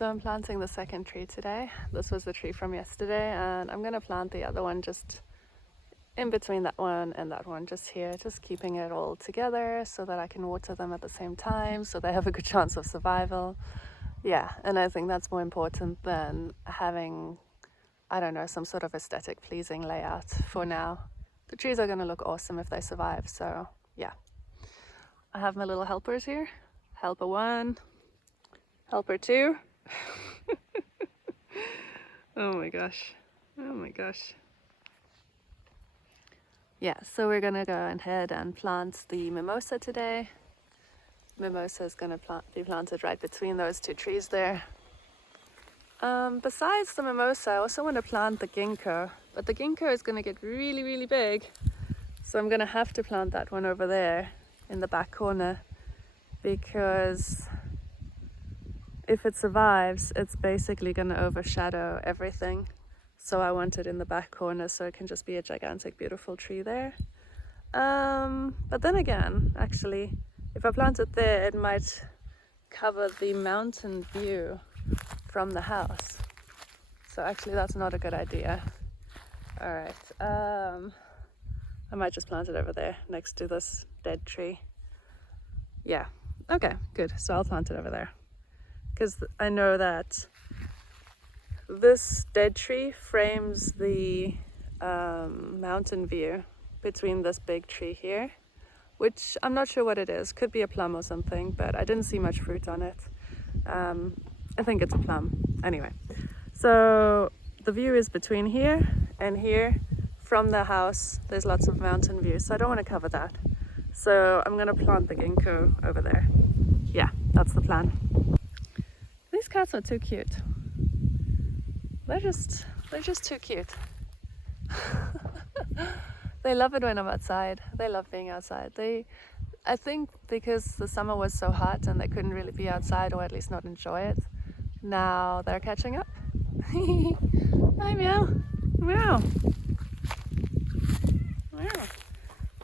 So I'm planting the second tree today. This was the tree from yesterday, and I'm gonna plant the other one just in between that one and that one, just here, just keeping it all together so that I can water them at the same time so they have a good chance of survival. Yeah, and I think that's more important than having, I don't know, some sort of aesthetic pleasing layout for now. The trees are gonna look awesome if they survive, so yeah. I have my little helpers here. Helper 1, helper 2. Oh my gosh. Oh my gosh. Yeah, so we're gonna go ahead and plant the mimosa today. Mimosa is gonna be planted right between those two trees there. Besides the mimosa, I also want to plant the ginkgo, but the ginkgo is gonna get really, really big. So I'm gonna have to plant that one over there in the back corner, because if it survives, it's basically gonna overshadow everything. So I want it in the back corner so it can just be a gigantic, beautiful tree there. But then again, actually, if I plant it there, it might cover the mountain view from the house. So actually that's not a good idea. All right, I might just plant it over there next to this dead tree. Yeah, okay, good. So I'll plant it over there, because I know that this dead tree frames the mountain view between this big tree here, which I'm not sure what it is. Could be a plum or something, but I didn't see much fruit on it. I think it's a plum. Anyway, so the view is between here and here. From the house, there's lots of mountain views, so I don't want to cover that. So I'm gonna plant the ginkgo over there. Yeah, that's the plan. These cats are too cute. They're just too cute. They love it when I'm outside. They love being outside. I think because the summer was so hot and they couldn't really be outside, or at least not enjoy it, now they're catching up. Hi, meow. Meow. Meow.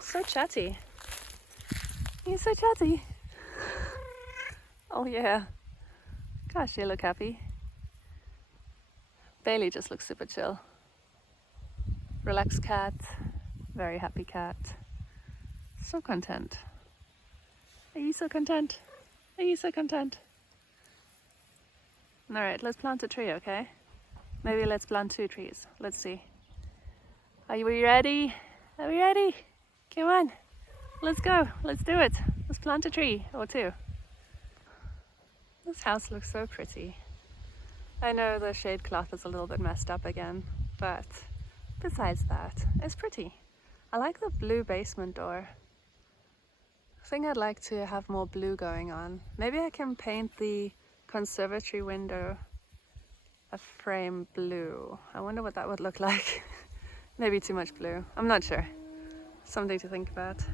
So chatty. He's so chatty. Oh yeah. Gosh, you look happy. Bailey just looks super chill. Relaxed cat. Very happy cat. So content. Are you so content? Are you so content? Alright, let's plant a tree, okay? Maybe let's plant 2 trees. Let's see. Are we ready? Are we ready? Come on. Let's go. Let's do it. Let's plant a tree or 2. This house looks so pretty. I know the shade cloth is a little bit messed up again, but besides that, it's pretty. I like the blue basement door. I think I'd like to have more blue going on. Maybe I can paint the conservatory window a frame blue. I wonder what that would look like. Maybe too much blue. I'm not sure. Something to think about.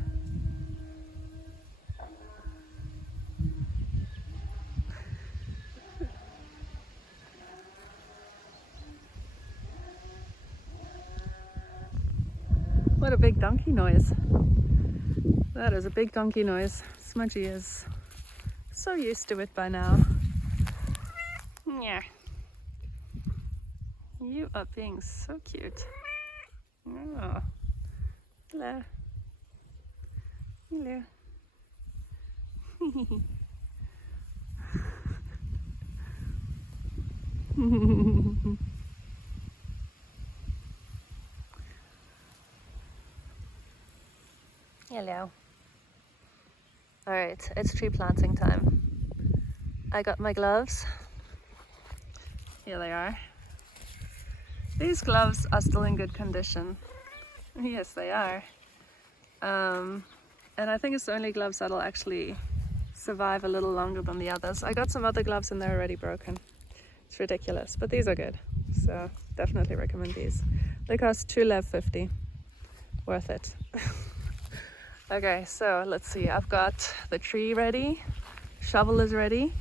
What a big donkey noise. That is a big donkey noise. Smudgy is so used to it by now. Yeah. You are being so cute. Oh. Hello. Hello. Hello. Alright, it's tree planting time. I got my gloves. Here they are. These gloves are still in good condition. Yes, they are. And I think it's the only gloves that'll actually survive a little longer than the others. I got some other gloves and they're already broken. It's ridiculous, but these are good. So definitely recommend these. They cost $2.50. Worth it. Okay, so let's see. I've got the tree ready. Shovel is ready.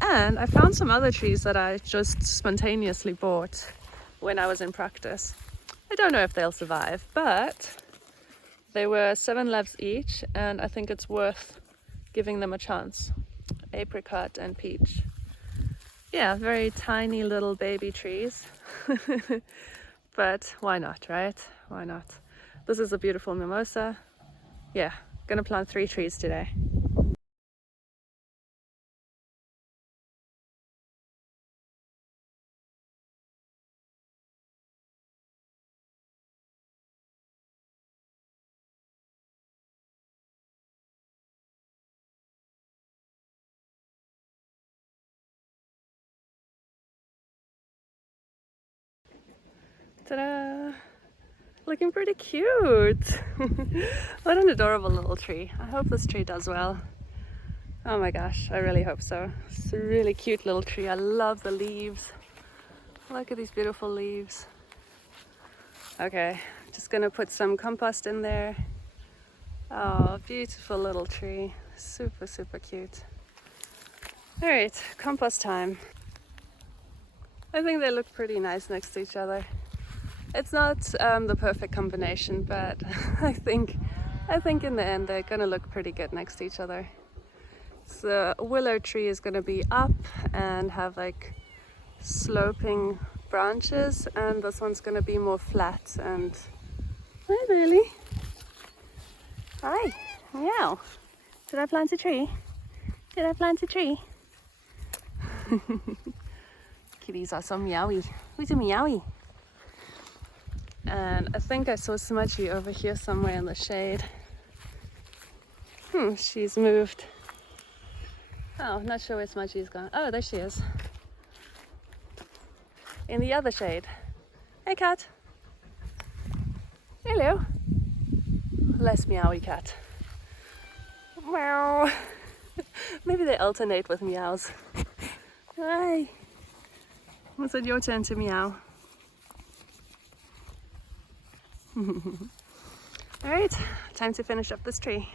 And I found some other trees that I just spontaneously bought when I was in practice. I don't know if they'll survive, but they were 7 leaves each, and I think it's worth giving them a chance. Apricot and peach. yeah, very tiny little baby trees. But why not, right? Why not? This is a beautiful mimosa. Yeah, gonna plant 3 trees today. Ta-da! Looking pretty cute. What an adorable little tree. I hope this tree does well. Oh my gosh, I really hope so. It's a really cute little tree. I love the leaves. Look at these beautiful leaves. Okay, just gonna put some compost in there. Oh, beautiful little tree. Super, super cute. All right, compost time. I think they look pretty nice next to each other. It's not the perfect combination, but I think in the end they're gonna look pretty good next to each other. So the willow tree is gonna be up and have like sloping branches, and this one's gonna be more flat. And hi, Bailey. Hi. Meow. Did I plant a tree? Did I plant a tree? Kitties are so meowy. Who's a meowy? And I think I saw Smudgy over here somewhere in the shade. She's moved. Oh, not sure where Smudgy's gone. Oh, there she is. In the other shade. Hey, cat. Hello. Less meowy cat. Meow. Maybe they alternate with meows. Hi. Was it your turn to meow? All right, time to finish up this tree.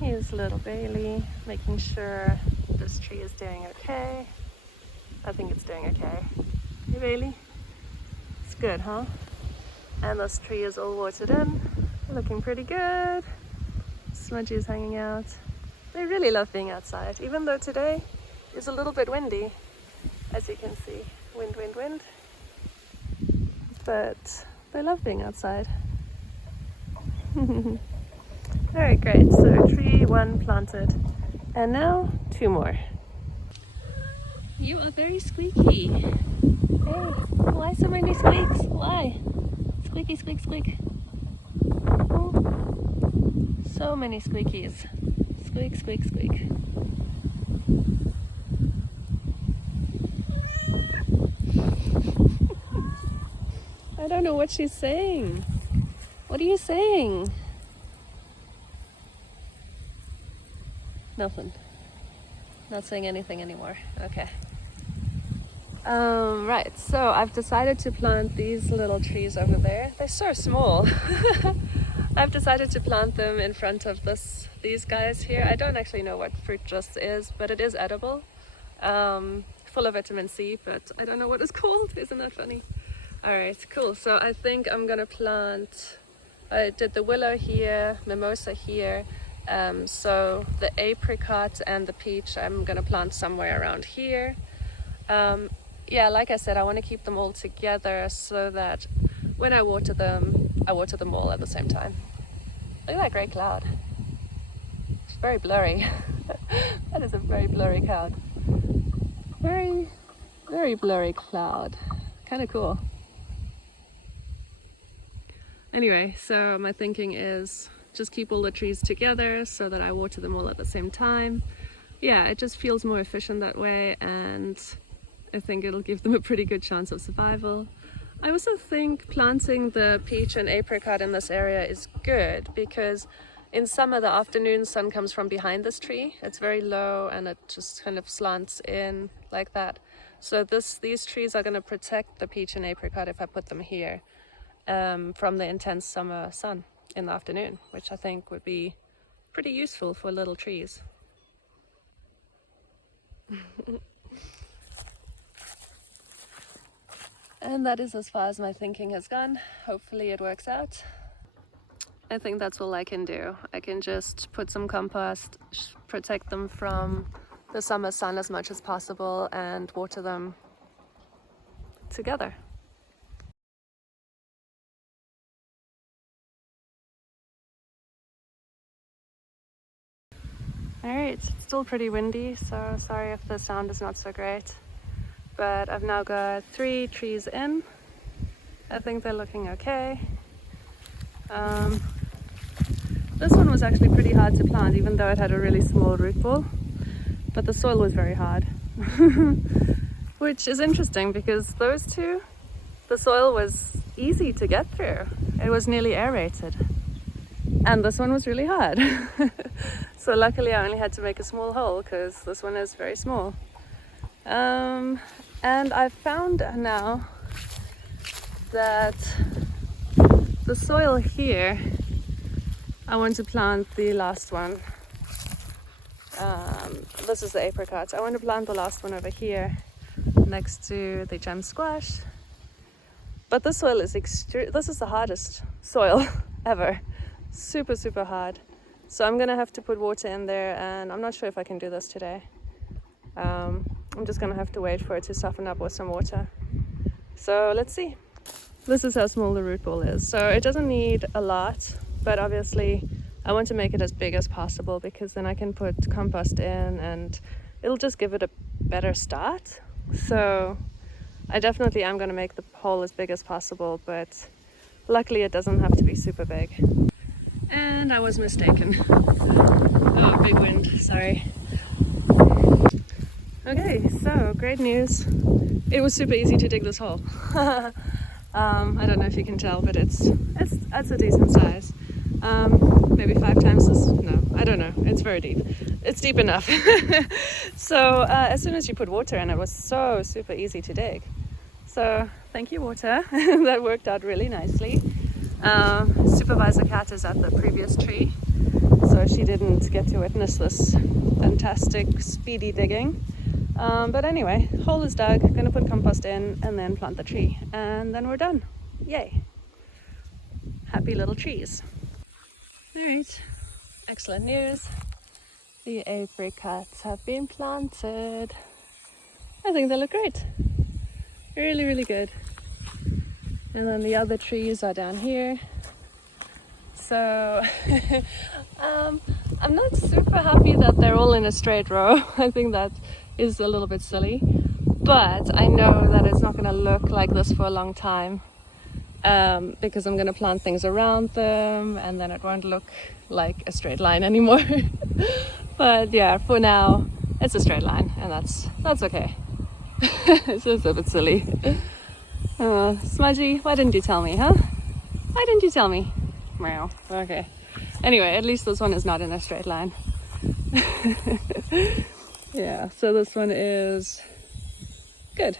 Here's little Bailey, making sure this tree is doing okay. I think it's doing okay. Hey Bailey, it's good, huh? And this tree is all watered in, looking pretty good. Smudgy is hanging out. They really love being outside, even though today is a little bit windy, as you can see. Wind, wind, wind. But they love being outside. Alright, great. So tree 1 planted. And now 2 more. You are very squeaky. Hey, why so many squeaks? Why? Squeaky, squeak, squeak. Oh, so many squeakies. Squeak, squeak, squeak. I don't know what she's saying. What are you saying? Nothing. Not saying anything anymore. Okay. Right, so I've decided to plant these little trees over there. They're so small. I've decided to plant them in front of these guys here. I don't actually know what fruit juice is, but it is edible. Full of vitamin C, but I don't know what it's called. Isn't that funny? Alright, cool. So I think I'm gonna plant, I did the willow here, mimosa here. So the apricot and the peach I'm gonna plant somewhere around here. Yeah, like I said, I want to keep them all together so that when I water them all at the same time. Look at that great cloud. It's very blurry. That is a very blurry cloud. Very, very blurry cloud. Kind of cool. Anyway, so my thinking is just keep all the trees together so that I water them all at the same time. Yeah, it just feels more efficient that way, and I think it'll give them a pretty good chance of survival. I also think planting the peach and apricot in this area is good because In summer, the afternoon sun comes from behind this tree. It's very low and it just kind of slants in like that. So these trees are going to protect the peach and apricot if I put them here from the intense summer sun in the afternoon, which I think would be pretty useful for little trees. And that is as far as my thinking has gone. Hopefully it works out. I think that's all I can do. I can just put some compost, protect them from the summer sun as much as possible, and water them together. Alright, it's still pretty windy, so sorry if the sound is not so great. But I've now got 3 trees in. I think they're looking okay. This one was actually pretty hard to plant, even though it had a really small root ball. But the soil was very hard. Which is interesting because those two, the soil was easy to get through. It was nearly aerated. And this one was really hard. So luckily I only had to make a small hole because this one is very small. And I've found now that the soil here, I want to plant the last one. This is the apricot. I want to plant the last one over here next to the gem squash. But this soil is this is the hardest soil ever. Super, super hard. So I'm gonna have to put water in there, and I'm not sure if I can do this today. I'm just gonna have to wait for it to soften up with some water. So let's see. This is how small the root ball is. So it doesn't need a lot, but obviously I want to make it as big as possible because then I can put compost in and it'll just give it a better start. So I definitely am gonna make the hole as big as possible, but luckily it doesn't have to be super big. And I was mistaken. Oh, big wind, sorry. Okay, so great news. It was super easy to dig this hole. I don't know if you can tell, but it's a decent size. Maybe 5 times this, no, I don't know, it's very deep. It's deep enough. So as soon as you put water in, it was so super easy to dig. So thank you, water. That worked out really nicely. Supervisor Kat is at the previous tree, so she didn't get to witness this fantastic speedy digging. But anyway, hole is dug, gonna put compost in and then plant the tree, and then we're done. Yay! Happy little trees. Alright, excellent news. The apricots have been planted. I think they look great. Really, really good. And then the other trees are down here. So I'm not super happy that they're all in a straight row. I think that is a little bit silly. But I know that it's not going to look like this for a long time because I'm going to plant things around them and then it won't look like a straight line anymore. But yeah, for now it's a straight line and that's okay. It's just a bit silly. Smudgy, why didn't you tell me, huh? Why didn't you tell me? Meow. Okay. Anyway, at least this one is not in a straight line. Yeah, so this one is good.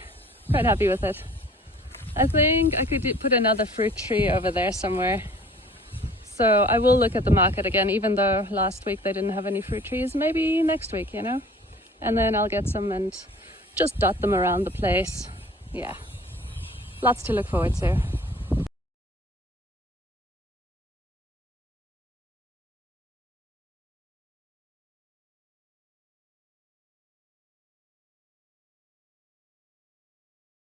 Quite happy with it. I think I could put another fruit tree over there somewhere. So I will look at the market again, even though last week they didn't have any fruit trees. Maybe next week, you know? And then I'll get some and just dot them around the place. Yeah. Lots to look forward to.